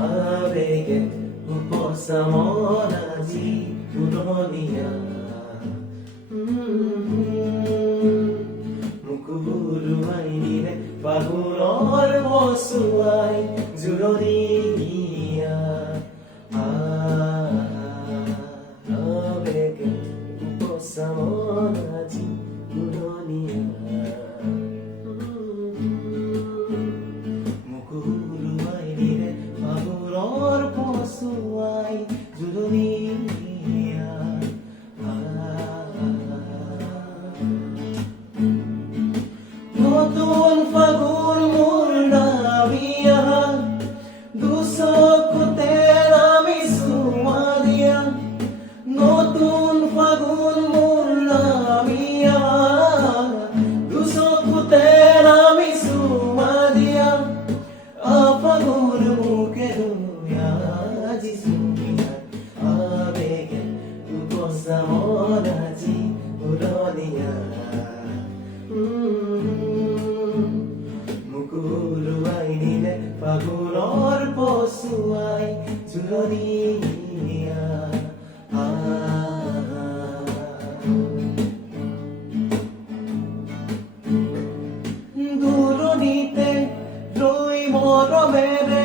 আবেগে উপশমন আজি পুরনিয়া মুকুরুয়াইনিরে ফাগুনৰ বসুৱাই জুৰণিয়া আবেগে উপশমন আজি পুরনিয়া মুকুরুৱাইনিৰে ফাগুনৰ বসুৱাই জুৰণিয়া নতুন ফাগুন মোর নাবিয়া দুচকুতে নামি চুমা দিয়া নতুন ফাগুন মোর নাবিয়া দুচকুতে নামি চুমা দিয়া ফাগুন মুখে ধুয়া আজি চুমিয়া আবেগে উপশমন আজি পুরনিয়া মুকুরুৱাইনিৰে ফাগুনৰ বসুৱাই জুৰণিয়া দূৰণিতে ৰৈ মৰমেৰে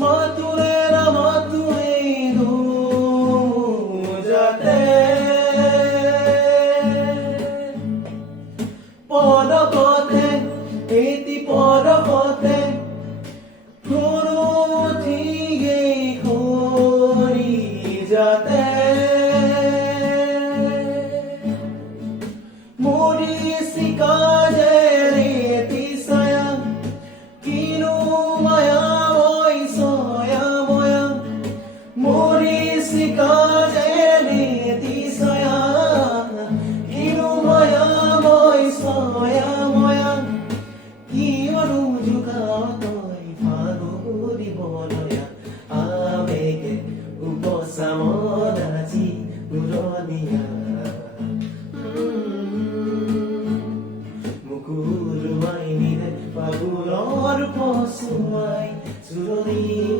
মাতোৰে নামাতোৱে যাতে পৰকতে এটি পৰকতে থিগে কৰি যাতে মৰি চিকাজে ৰেতি ছায়া কিনো মায়া মই ছয়া ময়া মৰি চিকাজে ৰেতি ছায়া কিনো মায়া মই ছয়া ময়া কিয়নো জোকাও তই ফাগুৰি বনয়া আবেগে উপশমন আজি পুৰনিয়া মুকুৰৱাইনিৰে ফাগুনৰ বসুৱাই জুৰণিয়া